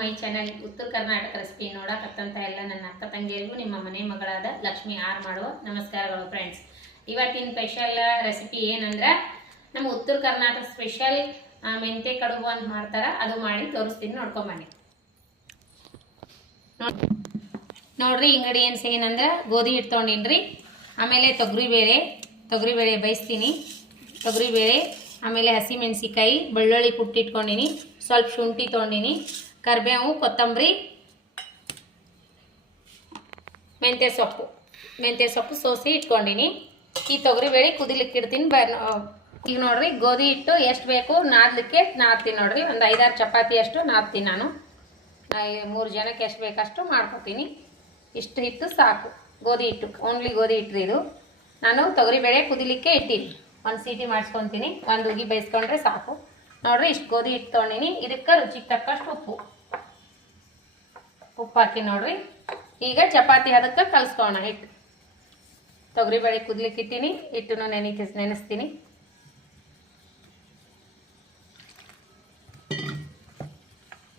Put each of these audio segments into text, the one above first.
My channel ಉತ್ತರ Karnataka recipe ನೋಡಕತ್ತಂತ ಎಲ್ಲ ನನ್ನ ಅಕ್ಕ ತಂಗಿಯರಿಗೂ ನಿಮ್ಮ ಮನೆ ಮಗಳಾದ ಲಕ್ಷ್ಮಿ ಆರ್ ಮಾಡುವ ನಮಸ್ಕಾರಗಳು ಫ್ರೆಂಡ್ಸ್. ಇವತ್ತಿನ ಸ್ಪೆಷಲ್ ರೆಸಿಪಿ ಏನಂದ್ರೆ ನಮ್ಮ ಉತ್ತರ ಕರ್ನಾಟಕ ಸ್ಪೆಷಲ್ ಮೆಂತೆ ಕಡುಬು ಅಂತ ಮಾಡ್ತಾರ, ಅದು ಮಾಡಿ ತೋರಿಸ್ತೀನಿ, ನೋಡ್ಕೊಂಬನ್ನಿ. ನೋಡ್ರಿ ಇಂಗ್ರೀಡಿಯೆಂಟ್ಸ್ ಏನಂದ್ರೆ ಗೋಧಿ ಹಿಟ್ಟು ತೊಗೊಂಡಿನ್ರಿ, ಆಮೇಲೆ ತೊಗರಿಬೇಳೆ ಬೇಯಿಸ್ತೀನಿ, ತೊಗರಿಬೇಳೆ, ಆಮೇಲೆ ಹಸಿಮೆಣಸಿಕಾಯಿ, ಬೆಳ್ಳುಳ್ಳಿ ಕುಟ್ಟಿಟ್ಕೊಂಡಿನಿ, ಸ್ವಲ್ಪ ಶುಂಠಿ ತೊಗೊಂಡಿನಿ, ಕರಿಬೇವು, ಕೊತ್ತಂಬರಿ, ಮೆಂತ್ಯ ಸೊಪ್ಪು ಸೋಸಿ ಇಟ್ಕೊಂಡಿನಿ. ಈ ತೊಗರಿಬೇಳೆ ಕುದಿಲಿಕ್ಕೆ ಇಡ್ತೀನಿ. ಈಗ ನೋಡ್ರಿ ಗೋಧಿ ಹಿಟ್ಟು ಎಷ್ಟು ಬೇಕು ನಾದಲಿಕ್ಕೆ ನಾದ್ತೀನಿ. ನೋಡ್ರಿ ಒಂದು 5-6 ಚಪಾತಿ ಅಷ್ಟು ನಾದ್ತೀನಿ. ನಾನು 3 ಜನಕ್ಕೆ ಎಷ್ಟು ಬೇಕಷ್ಟು ಮಾಡ್ಕೊತೀನಿ. ಇಷ್ಟು ಹಿಟ್ಟು ಸಾಕು, ಗೋಧಿ ಹಿಟ್ಟು, ಓನ್ಲಿ ಗೋಧಿ ಹಿಟ್ಟು ಇದು. ನಾನು ತೊಗರಿಬೇಳೆ ಕುದಿಲಿಕ್ಕೆ ಇಟ್ಟೀನಿ, ಒಂದು ಸೀಟಿ ಮಾಡಿಸ್ಕೊತೀನಿ, ಒಂದು ಉಗಿ ಬೇಯಿಸ್ಕೊಂಡ್ರೆ ಸಾಕು. ನೋಡ್ರಿ ಇಷ್ಟು ಗೋಧಿ ಹಿಟ್ಟು ತೊಗೊಂಡಿನಿ. ಇದಕ್ಕೆ ರುಚಿಗೆ ತಕ್ಕಷ್ಟು ಉಪ್ಪು ಹಾಕಿ ನೋಡ್ರಿ. ಈಗ ಚಪಾತಿ ಅದಕ್ಕೆ ಕಲಿಸ್ಕೋಣ. ಹಿಟ್ಟು ತೊಗರಿಬೇಳೆ ಕುದಿಲಿಕ್ಕೆ ಇಟ್ಟೀನಿ, ಹಿಟ್ಟನ್ನು ನೆನೆಸ್ತೀನಿ.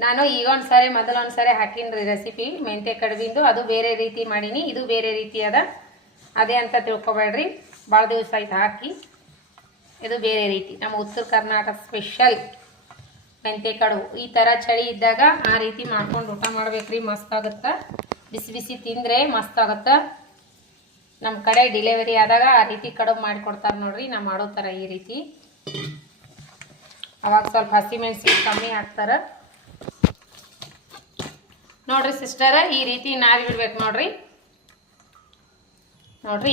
ನಾನು ಈಗ ಒಂದ್ಸರಿ ಮೊದಲೊಂದ್ಸರಿ ಹಾಕಿನ್ರಿ ರೆಸಿಪಿ ಮೆಂತೆ ಕಡುಬಿಂದು, ಅದು ಬೇರೆ ರೀತಿ ಮಾಡೀನಿ, ಇದು ಬೇರೆ ರೀತಿ ಅದ, ಅದೇ ಅಂತ ತಿಳ್ಕೊಬೇಡ್ರಿ. ಭಾಳ ದಿವಸ ಆಯ್ತು ಹಾಕಿ, ಇದು ಬೇರೆ ರೀತಿ. ನಮ್ಮ ಉತ್ತರ ಕರ್ನಾಟಕ ಸ್ಪೆಷಲ್ ಮೆಂತೆ ಕಡುಬು. ಈ ಥರ ಚಳಿ ಇದ್ದಾಗ ಆ ರೀತಿ ಮಾಡ್ಕೊಂಡು ಊಟ ಮಾಡ್ಬೇಕ್ರಿ, ಮಸ್ತ್ ಆಗುತ್ತೆ. ಬಿಸಿ ಬಿಸಿ ತಿಂದರೆ ಮಸ್ತ್ ಆಗುತ್ತೆ. ನಮ್ಮ ಕಡೆ ಡಿಲಿವರಿ ಆದಾಗ ಆ ರೀತಿ ಕಡುಬು ಮಾಡಿಕೊಡ್ತಾರೆ ನೋಡ್ರಿ, ನಾವು ಮಾಡೋ ಥರ ಈ ರೀತಿ. ಅವಾಗ ಸ್ವಲ್ಪ ಹಸಿಮೆಣಸಿಗೆ ಕಮ್ಮಿ ಹಾಕ್ತಾರೆ ನೋಡ್ರಿ ಸಿಸ್ಟರ. ಈ ರೀತಿ ನಾದಿ ಬಿಡ್ಬೇಕು ನೋಡ್ರಿ.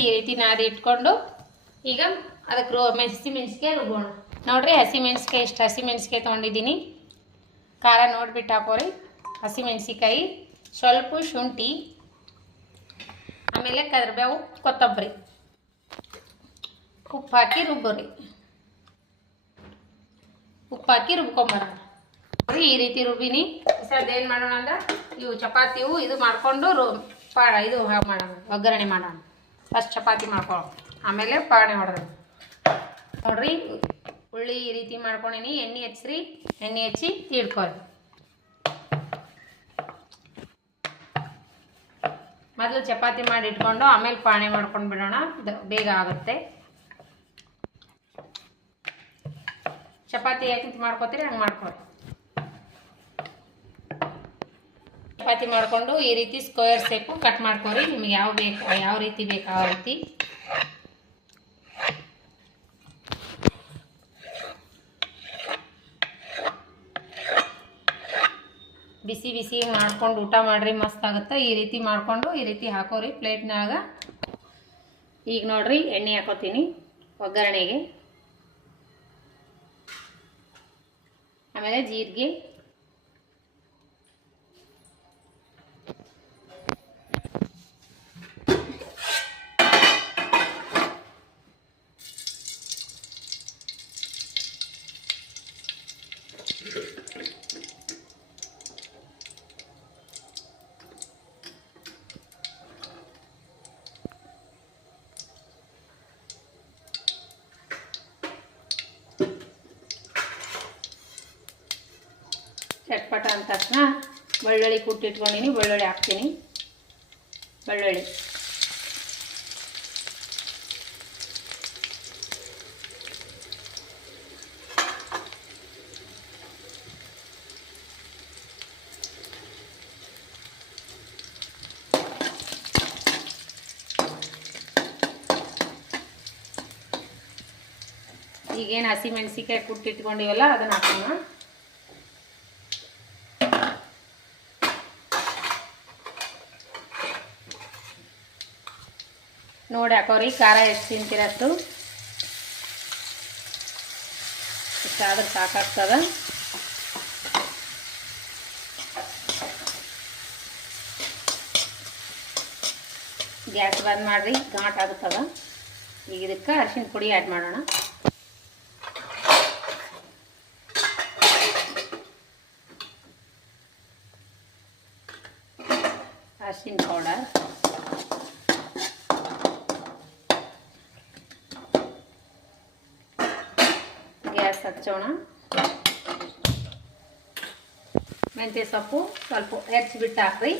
ಈ ರೀತಿ ನಾದಿ ಇಟ್ಕೊಂಡು ಈಗ ಅದಕ್ಕೆ ಹಸಿಮೆಣಸಿಗೆ ರುಬ್ಬೋಣ. ನೋಡ್ರಿ ಹಸಿಮೆಣಸಿಕಾಯಿ, ಇಷ್ಟು ಹಸಿಮೆಣಸಿಕಾಯಿ ತೊಗೊಂಡಿದ್ದೀನಿ. ಖಾರ ನೋಡ್ಬಿಟ್ಟು ಹಾಕೋರಿ. ಹಸಿಮೆಣಸಿಕಾಯಿ, ಸ್ವಲ್ಪ ಶುಂಠಿ, ಆಮೇಲೆ ಕರಿಬೇವು, ಕೊತ್ತಂಬರಿ, ಉಪ್ಪು ಹಾಕಿ ರುಬ್ಬೋರಿ. ಉಪ್ಪು ಹಾಕಿ ರುಬ್ಕೊಂಬರೋಣ. ಈ ರೀತಿ ರುಬ್ಬಿನಿ. ಸರ್ ಏನು ಮಾಡೋಣ ಅಂದ್ರೆ ಇವು ಚಪಾತಿವು ಇದು ಮಾಡಿಕೊಂಡು ಇದು ಮಾಡೋಣ, ಒಗ್ಗರಣೆ ಮಾಡೋಣ. ಫಸ್ಟ್ ಚಪಾತಿ ಮಾಡ್ಕೊಳ್ಳೋಣ, ಆಮೇಲೆ ಪಾಣೆ ಹೊಡೆದ. ನೋಡ್ರಿ ಉಳ್ಳಿ ಈ ರೀತಿ ಮಾಡ್ಕೊಂಡಿನಿ. ಎಣ್ಣೆ ಹಚ್ಚಿ ತೀಡ್ಕೊಳ್ಳಿ. ಮೊದಲು ಚಪಾತಿ ಮಾಡಿ ಇಟ್ಕೊಂಡು ಆಮೇಲೆ ಪಾಣೆ ಮಾಡ್ಕೊಂಡು ಬಿಡೋಣ, ಬೇಗ ಆಗುತ್ತೆ. ಚಪಾತಿ ಯಾಕೆ ಮಾಡ್ಕೋತೀರಿ ಹಂಗೆ ಮಾಡ್ಕೊಳ್ಳಿ. ಚಪಾತಿ ಮಾಡಿಕೊಂಡು ಈ ರೀತಿ ಸ್ಕ್ವೇರ್ ಶೇಪು ಕಟ್ ಮಾಡ್ಕೊರಿ. ನಿಮ್ಗೆ ಯಾವ ರೀತಿ ಬೇಕು ಆ ರೀತಿ. ಬಿಸಿ ಬಿಸಿ ಮಾಡ್ಕೊಂಡು ಊಟ ಮಾಡ್ರಿ, ಮಸ್ತ್ ಆಗುತ್ತೆ. ಈ ರೀತಿ ಮಾಡ್ಕೊಂಡು ಈ ರೀತಿ ಹಾಕೋರಿ ಪ್ಲೇಟ್ನಾಗ. ಈಗ ನೋಡ್ರಿ ಎಣ್ಣೆ ಹಾಕೋತೀನಿ ಒಗ್ಗರಣೆಗೆ, ಆಮೇಲೆ ಜೀರಿಗೆ, ಚಟ್ಪಟ ಅಂದ ತಕ್ಷಣ ಬೆಳ್ಳುಳ್ಳಿ ಕುಟ್ಟಿಟ್ಕೊಂಡಿನಿ, ಬೆಳ್ಳುಳ್ಳಿ ಹಾಕ್ತೀನಿ. ಬೆಳ್ಳುಳ್ಳಿ ಈಗೇನು ಹಸಿಮೆಣಸಿಕಾಯಿ ಕುಟ್ಟಿಟ್ಕೊಂಡಿವಲ್ಲ ಅದನ್ನು ಹಾಕೋಣ. ನೋಡಿ ಹಾಕೋರಿ, ಖಾರ ಎಷ್ಟು ತಿಂತೀರಷ್ಟು, ಇಷ್ಟಾದ್ರೆ ಸಾಕಾಗ್ತದ. ಗ್ಯಾಸ್ ಬಂದ್ ಮಾಡಿರಿ, ಘಾಟ್ ಆಗುತ್ತದ. ಈಗ ಇದಕ್ಕೆ ಅರಿಶಿನ ಪುಡಿ ಆ್ಯಡ್ ಮಾಡೋಣ. ಅರಿಶಿನ ಪೌಡರ್, ಗ್ಯಾಸ್ ಹಚ್ಚೋಣ. ಮೆಂತ್ಯ ಸೊಪ್ಪು ಸ್ವಲ್ಪ ಹೆಚ್ಚಿಬಿಟ್ಟು ಹಾಕ್ರಿ.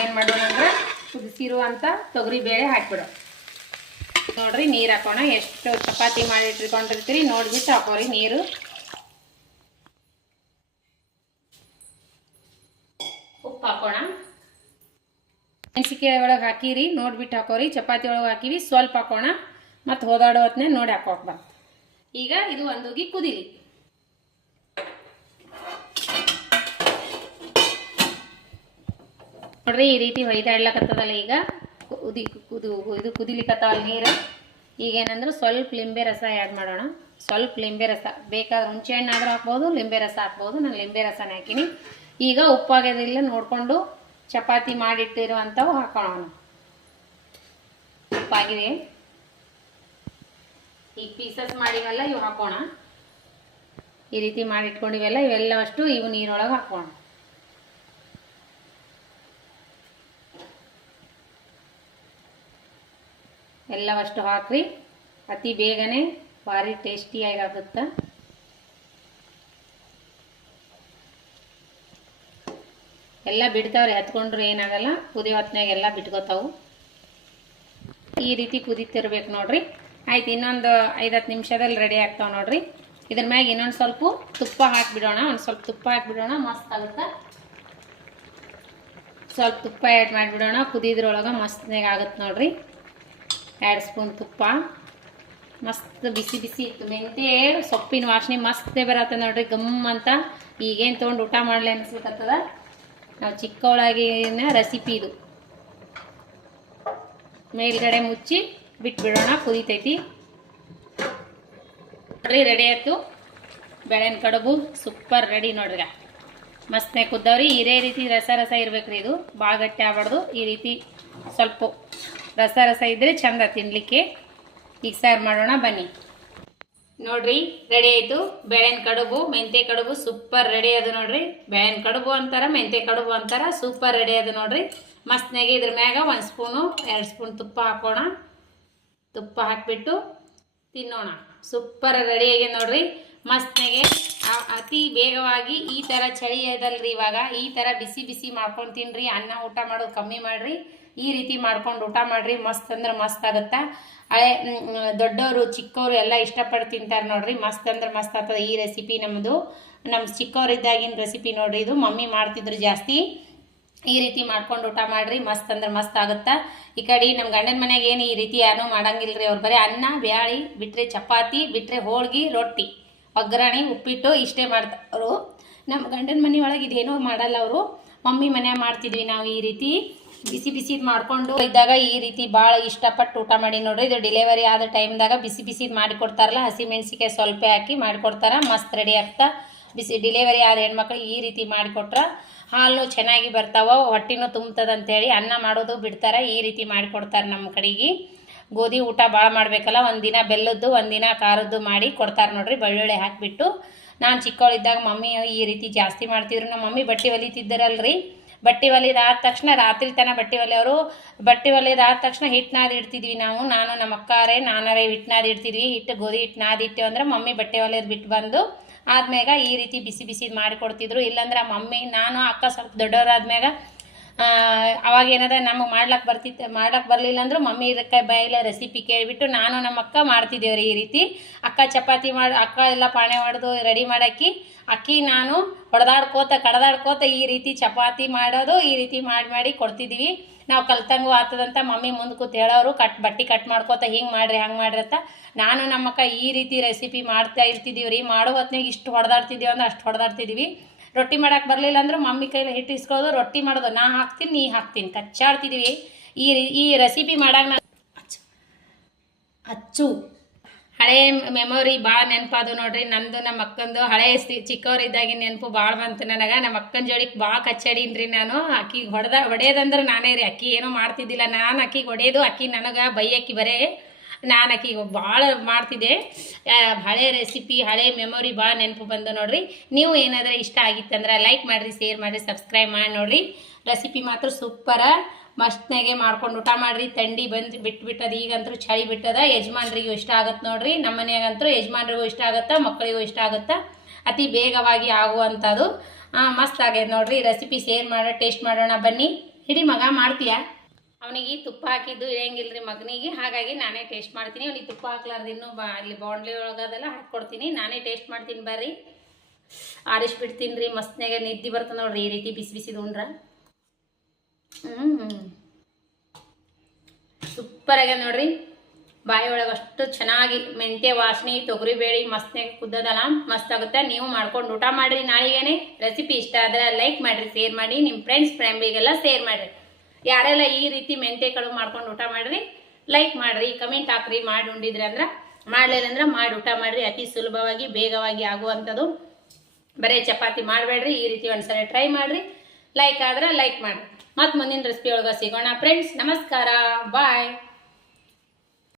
ಏನು ಮಾಡೋಣ ಅಂದ್ರೆ ಕುದಿಸಿರುವಂಥ ತೊಗರಿ ಬೇಳೆ ಹಾಕ್ಬಿಡೋ. ನೋಡ್ರಿ ನೀರು ಹಾಕೋಣ. ಎಷ್ಟು ಚಪಾತಿ ಮಾಡಿ ಇಟ್ಕೊಂಡಿರ್ತೀರಿ ನೋಡ್ಬಿಟ್ಟು ಹಾಕೋರಿ ನೀರು. ಉಪ್ಪು ಹಾಕೋಣ. ಮೆಣಸಿಕಾಯಿ ಒಳಗೆ ಹಾಕಿರಿ ನೋಡ್ಬಿಟ್ಟು ಹಾಕೋರಿ. ಚಪಾತಿ ಒಳಗೆ ಹಾಕಿವಿ ಸ್ವಲ್ಪ ಹಾಕೋಣ. ಮತ್ತು ಹೋದಾಡೋ ಹೊತ್ತನೇ ನೋಡಿ ಹಾಕೋಕ್ ಈಗ ಇದು ಒಂದೋಗಿ ಕುದಿಲಿ. ನೋಡ್ರಿ ಈ ರೀತಿ ಹೊಯ್ದಾಡ್ಲಕತ್ತದಲ್ಲ. ಈಗ ಇದು ಕುದಿಲಿಕತ್ತಾವಲ್ಲ ನೀರು. ಈಗೇನಂದ್ರೆ ಸ್ವಲ್ಪ ಲಿಂಬೆ ರಸ ಆ್ಯಡ್ ಮಾಡೋಣ. ಸ್ವಲ್ಪ ಲಿಂಬೆ ರಸ ಬೇಕಾದ್ರೆ ಹುಣಸೆ ಹಣ್ಣು ಆದ್ರೂ ಹಾಕ್ಬೋದು, ಲಿಂಬೆ ರಸ ಹಾಕ್ಬೋದು. ನಾನು ಲಿಂಬೆ ರಸನ ಹಾಕಿನಿ. ಈಗ ಉಪ್ಪಾಗೋದಿಲ್ಲ ನೋಡಿಕೊಂಡು ಚಪಾತಿ ಮಾಡಿಟ್ಟಿರುವಂಥವು ಹಾಕೋಣ. ಉಪ್ಪಾಗಿದೆ. ಈಗ ಪೀಸಸ್ ಮಾಡಿವೆಲ್ಲ ಇವು ಹಾಕೋಣ. ಈ ರೀತಿ ಮಾಡಿಟ್ಕೊಂಡಿವೆಲ್ಲ ಇವೆಲ್ಲವಷ್ಟು ಇವು ನೀರೊಳಗೆ ಹಾಕೋಣ. ಎಲ್ಲವಷ್ಟು ಹಾಕ್ರಿ. ಅತಿ ಬೇಗನೆ ಭಾರಿ ಟೇಸ್ಟಿಯಾಗಿ ಆಗುತ್ತೆ. ಎಲ್ಲ ಬಿಡ್ತಾವ್ರಿ, ಹತ್ಕೊಂಡ್ರು ಏನಾಗಲ್ಲ. ಕುದಿಯೋ ಹೊತ್ನಾಗ ಎಲ್ಲ ಬಿಟ್ಕೋತಾವು. ಈ ರೀತಿ ಕುದಿತಿರ್ಬೇಕು ನೋಡ್ರಿ. ಆಯ್ತು, ಇನ್ನೊಂದು 5-10 ನಿಮಿಷದಲ್ಲಿ ರೆಡಿ ಆಗ್ತಾವೆ ನೋಡ್ರಿ. ಇದ್ರ ಮ್ಯಾಗ ಇನ್ನೊಂದು ಸ್ವಲ್ಪ ತುಪ್ಪ ಹಾಕಿಬಿಡೋಣ. ಒಂದು ಸ್ವಲ್ಪ ತುಪ್ಪ ಹಾಕಿಬಿಡೋಣ, ಮಸ್ತ್ ಆಗುತ್ತೆ. ಸ್ವಲ್ಪ ತುಪ್ಪ ಆ್ಯಡ್ ಮಾಡಿಬಿಡೋಣ. ಕುದಿದ್ರೊಳಗೆ ಮಸ್ತ್ನಾಗ ಆಗುತ್ತೆ ನೋಡ್ರಿ. 2 ಸ್ಪೂನ್ ತುಪ್ಪ. ಮಸ್ತ್ ಬಿಸಿ ಬಿಸಿ ಇತ್ತು. ಮೆಂತ್ಯ ಸೊಪ್ಪಿನ ವಾಸನೆ ಮಸ್ತ್ ಬರತ್ತೆ ನೋಡ್ರಿ, ಗಮ್ ಅಂತ. ಈಗೇನು ತೊಗೊಂಡು ಊಟ ಮಾಡಲಿ ಅನಿಸ್ಲಿಕ್ಕತ್ತದ. ನಾವು ಚಿಕ್ಕವಳಾಗಿನ ರೆಸಿಪಿ ಇದು. ಮೇಲ್ಗಡೆ ಮುಚ್ಚಿ ಬಿಟ್ಬಿಡೋಣ, ಕುದಿತೈತಿ ನೋಡ್ರಿ. ರೆಡಿ ಆಯ್ತು ಬೇಳೆನ ಕಡುಬು. ಸೂಪರ್ ರೆಡಿ ನೋಡ್ರಿ. ಮಸ್ತ್ನೇ ಕುದ್ದವ್ರಿ. ಇದೇ ರೀತಿ ರಸ ರಸ ಇರ್ಬೇಕ್ರಿ. ಇದು ಭಾಳ ಗಟ್ಟಿ ಆಗ್ಬಾರ್ದು. ಈ ರೀತಿ ಸ್ವಲ್ಪ ರಸ ರಸ ಇದ್ರೆ ಚಂದ ತಿನ್ಲಿಕ್ಕೆ. ಈಗ ಸರ್ವ್ ಮಾಡೋಣ ಬನ್ನಿ. ನೋಡ್ರಿ ರೆಡಿ ಆಯ್ತು ಬೇಳೆನ ಕಡುಬು, ಮೆಂತ್ಯ ಕಡುಬು. ಸೂಪರ್ ರೆಡಿ ಅದು ನೋಡ್ರಿ. ಬೇಳೆನ ಕಡುಬು ಅಂತಾರ, ಮೆಂತ್ಯ ಕಡುಬು ಅಂತಾರ. ಸೂಪರ್ ರೆಡಿ ಅದು ನೋಡ್ರಿ. ಮಸ್ತ್ನಾಗೆ ಇದ್ರ ಮ್ಯಾಗ 1 ಸ್ಪೂನು 2 ಸ್ಪೂನ್ ತುಪ್ಪ ಹಾಕೋಣ. ತುಪ್ಪ ಹಾಕಿಬಿಟ್ಟು ತಿನ್ನೋಣ. ಸೂಪರ್ ರೆಡಿ ಆಗಿ ನೋಡ್ರಿ. ಮಸ್ತ್ನಾಗೆ ಅತಿ ಬೇಗವಾಗಿ ಈ ಥರ ಚಳಿ ಇದಲ್ರಿ ಇವಾಗ. ಈ ಥರ ಬಿಸಿ ಬಿಸಿ ಮಾಡ್ಕೊಂಡು ತಿನ್ರಿ. ಅನ್ನ ಊಟ ಮಾಡೋದು ಕಮ್ಮಿ ಮಾಡಿರಿ. ಈ ರೀತಿ ಮಾಡ್ಕೊಂಡು ಊಟ ಮಾಡಿರಿ. ಮಸ್ತ್ ಅಂದ್ರೆ ಮಸ್ತ್ ಆಗುತ್ತೆ. ದೊಡ್ಡವರು ಚಿಕ್ಕವರು ಎಲ್ಲ ಇಷ್ಟಪಟ್ಟು ತಿಂತಾರೆ ನೋಡ್ರಿ. ಮಸ್ತ್ ಅಂದ್ರೆ ಮಸ್ತ್ ಆಗ್ತದೆ ಈ ರೆಸಿಪಿ. ನಮ್ಮ ಚಿಕ್ಕವರಿದ್ದಾಗಿನ ರೆಸಿಪಿ ನೋಡ್ರಿ. ಇದು ಮಮ್ಮಿ ಮಾಡ್ತಿದ್ರು ಜಾಸ್ತಿ. ಈ ರೀತಿ ಮಾಡ್ಕೊಂಡು ಊಟ ಮಾಡಿರಿ. ಮಸ್ತ್ ಅಂದ್ರೆ ಮಸ್ತ್ ಆಗುತ್ತೆ. ಈ ಕಡೆ ನಮ್ಮ ಗಂಡನ ಮನೆಗೆ ಏನು ಈ ರೀತಿ ಏನೂ ಮಾಡಂಗಿಲ್ರಿ. ಅವ್ರು ಬರೀ ಅನ್ನ ಬ್ಯಾಳಿ ಬಿಟ್ಟರೆ ಚಪಾತಿ, ಬಿಟ್ಟರೆ ಹೋಳ್ಗೆ, ರೊಟ್ಟಿ, ಒಗ್ಗರಣೆ, ಉಪ್ಪಿಟ್ಟು ಇಷ್ಟೇ ಮಾಡ್ತಾರೆ. ನಮ್ಮ ಗಂಡನ ಮನೆಯೊಳಗೆ ಇದೇನೋ ಮಾಡಲ್ಲ ಅವರು. ಮಮ್ಮಿ ಮನ್ಯಾಗ ಮಾಡ್ತಿದ್ವಿ ನಾವು ಈ ರೀತಿ ಬಿಸಿ ಬಿಸಿ ಮಾಡ್ಕೊಂಡು ಇದ್ದಾಗ. ಈ ರೀತಿ ಭಾಳ ಇಷ್ಟಪಟ್ಟು ಊಟ ಮಾಡಿ ನೋಡ್ರಿ. ಇದು ಡೆಲಿವರಿ ಆದ ಟೈಮ್ದಾಗ ಬಿಸಿ ಬಿಸಿ ಮಾಡಿಕೊಡ್ತಾರಲ್ಲ, ಹಸಿಮೆಣ್ಸಿಕಾಯಿ ಸ್ವಲ್ಪ ಹಾಕಿ ಮಾಡಿಕೊಡ್ತಾರೆ. ಮಸ್ತ್ ರೆಡಿ ಆಗ್ತಾ. ಬಿಸಿ ಡೆಲಿವರಿ ಆದ ಹೆಣ್ಮಕ್ಳು ಈ ರೀತಿ ಮಾಡಿಕೊಟ್ರೆ ಹಾಲು ಚೆನ್ನಾಗಿ ಬರ್ತಾವ, ಹೊಟ್ಟಿನೂ ತುಂಬ್ತದಂತೇಳಿ ಅನ್ನ ಮಾಡೋದು ಬಿಡ್ತಾರೆ. ಈ ರೀತಿ ಮಾಡಿಕೊಡ್ತಾರೆ ನಮ್ಮ ಕಡೆಗೆ. ಗೋಧಿ ಊಟ ಭಾಳ ಮಾಡಬೇಕಲ್ಲ, ಒಂದಿನ ಬೆಲ್ಲದ್ದು ಒಂದಿನ ಖಾರದ್ದು ಮಾಡಿ ಕೊಡ್ತಾರೆ ನೋಡ್ರಿ. ಬೆಳ್ಳುಳ್ಳಿ ಹಾಕಿಬಿಟ್ಟು. ನಾನು ಚಿಕ್ಕವಳಿದ್ದಾಗ ಮಮ್ಮಿ ಈ ರೀತಿ ಜಾಸ್ತಿ ಮಾಡ್ತಿದ್ರು. ನಮ್ಮ ಮಮ್ಮಿ ಬಟ್ಟೆ ಹೊಲಿತಿದ್ದರಲ್ರಿ. ಬಟ್ಟೆ ಹೊಲಿದಾದ ತಕ್ಷಣ ರಾತ್ರಿ ತನಕ ಬಟ್ಟೆ ಹೊಲಿದಾದ ತಕ್ಷಣ ಹಿಟ್ಟು ನಾದಿ ಇಡ್ತಿದ್ವಿ ನಾವು. ನಾನು ನಮ್ಮ ಅಕ್ಕಾರೇ ನಾನಾರೇ ಹಿಟ್ಟು ನಾದಿ ಇಡ್ತಿದ್ವಿ. ಹಿಟ್ಟು ಹಿಟ್ಟು ನಾದಿ ಇಟ್ಟೇವು ಅಂದ್ರೆ ಮಮ್ಮಿ ಬಟ್ಟೆ ಹೊಲಿಯೋದು ಬಿಟ್ಟು ಬಂದು ಆದ್ಮ್ಯಾಗ ಈ ರೀತಿ ಬಿಸಿ ಬಿಸಿ ಮಾಡಿಕೊಡ್ತಿದ್ರು. ಇಲ್ಲಾಂದ್ರೆ ಮಮ್ಮಿ ನಾನು ಅಕ್ಕ ಸ್ವಲ್ಪ ದೊಡ್ಡವರಾದ್ಮ್ಯಾಗ ಅವಾಗ ಏನದ ನಮಗೆ ಮಾಡ್ಲಕ್ಕೆ ಬರಲಿಲ್ಲ ಅಂದರೂ ಮಮ್ಮಿ ಇದಕ್ಕೆ ಬಾಯಿಲೆ ರೆಸಿಪಿ ಕೇಳಿಬಿಟ್ಟು ನಾನು ನಮ್ಮ ಅಕ್ಕ ಮಾಡ್ತಿದ್ದೇವ್ರಿ ಈ ರೀತಿ. ಅಕ್ಕ ಚಪಾತಿ ಅಕ್ಕ ಎಲ್ಲ ಪಾಣೆ ಹೊಡೆದು ರೆಡಿ ಮಾಡಾಕಿ, ಅಕ್ಕಿ ನಾನು ಕಡದಾಡ್ಕೋತ ಈ ರೀತಿ ಚಪಾತಿ ಮಾಡೋದು ಈ ರೀತಿ ಮಾಡಿ ಕೊಡ್ತಿದ್ವಿ. ನಾವು ಕಲ್ತಂಗೂ ಆಗ್ತದಂತ ಮಮ್ಮಿ ಮುಂದೆ ಕೂತ್ ಹೇಳೋರು. ಬಟ್ಟೆ ಕಟ್ ಮಾಡ್ಕೋತ ಹಿಂಗೆ ಮಾಡ್ರಿ ಹಂಗೆ ಮಾಡ್ರಿ ಅಂತ. ನಾನು ನಮ್ಮಕ್ಕ ಈ ರೀತಿ ರೆಸಿಪಿ ಮಾಡ್ತಾ ಇರ್ತಿದ್ದೀವಿ ರೀ. ಮಾಡೋ ಹೊತ್ನಾಗ ಇಷ್ಟು ಹೊಡೆದಾಡ್ತಿದ್ದೀವಿ ಅಂದ್ರೆ ಅಷ್ಟು ಹೊಡೆದಾಡ್ತಿದ್ವಿ. ರೊಟ್ಟಿ ಮಾಡಕ್ಕೆ ಬರಲಿಲ್ಲ ಅಂದ್ರೆ ಮಮ್ಮಿ ಕೈಲಿ ಹಿಟ್ಟು ಇಸ್ಕೊಳ್ಳೋದು, ರೊಟ್ಟಿ ಮಾಡೋದು ನಾ ಹಾಕ್ತೀನಿ ನೀ ಹಾಕ್ತೀನಿ ಕಚ್ಚಾಡ್ತಿದ್ವಿ. ಈ ರೆಸಿಪಿ ಮಾಡಾಗ ನಾನು ಅಚ್ಚು ಹಳೆ ಮೆಮೊರಿ ಭಾಳ ನೆನಪಾದು ನೋಡ್ರಿ. ನಂದು ನಮ್ಮ ಅಕ್ಕಂದು ಹಳೆ ಚಿಕ್ಕವರಿದ್ದಾಗಿನ ನೆನಪು ಭಾಳ ಬಂತು ನನಗೆ. ನಮ್ಮ ಅಕ್ಕನ ಜೋಡಿಗೆ ಭಾಳ ಕಚ್ಚಾಡೀನಿ ನಾನು. ಅಕ್ಕಿಗೆ ಹೊಡೆಯೋದಂದ್ರೆ ನಾನೇ ರೀ. ಅಕ್ಕಿ ಏನೋ ಮಾಡ್ತಿದ್ದಿಲ್ಲ, ನಾನು ಅಕ್ಕಿಗೆ ಹೊಡೆಯೋದು, ಅಕ್ಕಿ ನನಗೆ ಬೈಯಕ್ಕಿ ಬರೇ ನಾನು ಆಕಿಗೆ ಭಾಳ ಮಾಡ್ತಿದ್ದೆ, ಹಳೆ ರೆಸಿಪಿ ಹಳೆ ಮೆಮೊರಿ ಭಾಳ ನೆನಪು ಬಂದು ನೋಡ್ರಿ. ನೀವು ಏನಾದರೂ ಇಷ್ಟ ಆಗಿತ್ತಂದ್ರೆ ಲೈಕ್ ಮಾಡಿರಿ, ಶೇರ್ ಮಾಡಿರಿ, ಸಬ್ಸ್ಕ್ರೈಬ್ ಮಾಡಿ ನೋಡ್ರಿ. ರೆಸಿಪಿ ಮಾತ್ರ ಸೂಪರ, ಮಸ್ತ್ನಾಗೆ ಮಾಡ್ಕೊಂಡು ಊಟ ಮಾಡಿರಿ. ಥಂಡಿ ಬಂದು ಬಿಟ್ಟದ, ಈಗಂತೂ ಚಳಿ ಬಿಟ್ಟದ. ಯಜಮಾನ್ರಿಗೂ ಇಷ್ಟ ಆಗತ್ತೆ ನೋಡ್ರಿ. ನಮ್ಮ ಮನೆಯಾಗಂತೂ ಯಜಮಾನ್ರಿಗೂ ಇಷ್ಟ ಆಗುತ್ತಾ, ಮಕ್ಕಳಿಗೂ ಇಷ್ಟ ಆಗುತ್ತಾ. ಅತಿ ಬೇಗವಾಗಿ ಆಗುವಂಥದ್ದು. ಮಸ್ತ್ ಆಗ್ಯದ ನೋಡ್ರಿ ರೆಸಿಪಿ. ಶೇರ್ ಮಾಡೋ ಟೇಸ್ಟ್ ಮಾಡೋಣ ಬನ್ನಿ. ಹಿಡಿ ಮಗ, ಮಾಡ್ತೀಯಾ? ಅವನಿಗೆ ತುಪ್ಪ ಹಾಕಿದ್ದು ಇರಂಗಿಲ್ರಿ ಮಗನಿಗೆ, ಹಾಗಾಗಿ ನಾನೇ ಟೇಸ್ಟ್ ಮಾಡ್ತೀನಿ. ಅವನಿಗೆ ತುಪ್ಪ ಹಾಕ್ಲಾರ್ದು ಇನ್ನೂ ಅಲ್ಲಿ ಬಾಂಡ್ಲಿ ಒಳಗದೆಲ್ಲ ಹಾಕ್ಕೊಡ್ತೀನಿ. ನಾನೇ ಟೇಸ್ಟ್ ಮಾಡ್ತೀನಿ ಬರ್ರಿ. ಆರಿಸ್ಬಿಡ್ತೀನಿ ರೀ. ಮಸ್ತ್ನಾಗೆ ನಿದ್ದೆ ಬರ್ತದೆ ನೋಡ್ರಿ ಈ ರೀತಿ ಬಿಸಿ ಬಿಸಿದು ಉಂಡ್ರ. ಸೂಪರ್ ಆಗ್ಯದ ನೋಡ್ರಿ. ಬಾಯಿ ಒಳಗೆ ಅಷ್ಟು ಚೆನ್ನಾಗಿ ಮೆಂತ್ಯ ವಾಸನೆ, ತೊಗರಿಬೇಳೆ ಮಸ್ತ್ನಾಗೆ ಕುದ್ದದಲ್ಲ, ಮಸ್ತ್ ಆಗುತ್ತೆ. ನೀವು ಮಾಡ್ಕೊಂಡು ಊಟ ಮಾಡಿರಿ ನಾಳೆಗೇನೆ. ರೆಸಿಪಿ ಇಷ್ಟ ಆದ್ರೆ ಲೈಕ್ ಮಾಡಿರಿ, ಶೇರ್ ಮಾಡಿ, ನಿಮ್ಮ ಫ್ರೆಂಡ್ಸ್ ಫ್ಯಾಮಿಲಿಗೆಲ್ಲ ಶೇರ್ ಮಾಡಿರಿ. ಯಾರೆಲ್ಲ ಈ ರೀತಿ ಮೆಂತ್ಯ ಕಡುಬು ಮಾಡ್ಕೊಂಡು ಊಟ ಮಾಡಿರಿ, ಲೈಕ್ ಮಾಡಿರಿ, ಕಮೆಂಟ್ ಹಾಕ್ರಿ. ಮಾಡಿ ಉಂಡಿದ್ರಿ ಅಂದ್ರೆ, ಮಾಡಲಿಲ್ಲ ಅಂದ್ರೆ ಮಾಡಿ ಊಟ ಮಾಡಿರಿ. ಅತಿ ಸುಲಭವಾಗಿ ಬೇಗವಾಗಿ ಆಗುವಂಥದ್ದು. ಬರೀ ಚಪಾತಿ ಮಾಡಬೇಡ್ರಿ, ಈ ರೀತಿ ಒಂದ್ಸಲ ಟ್ರೈ ಮಾಡಿರಿ. ಲೈಕ್ ಆದ್ರೆ ಲೈಕ್ ಮಾಡಿರಿ. ಮತ್ತು ಮುಂದಿನ ರೆಸಿಪಿ ಒಳಗೆ ಸಿಗೋಣ ಫ್ರೆಂಡ್ಸ್. ನಮಸ್ಕಾರ, ಬಾಯ್.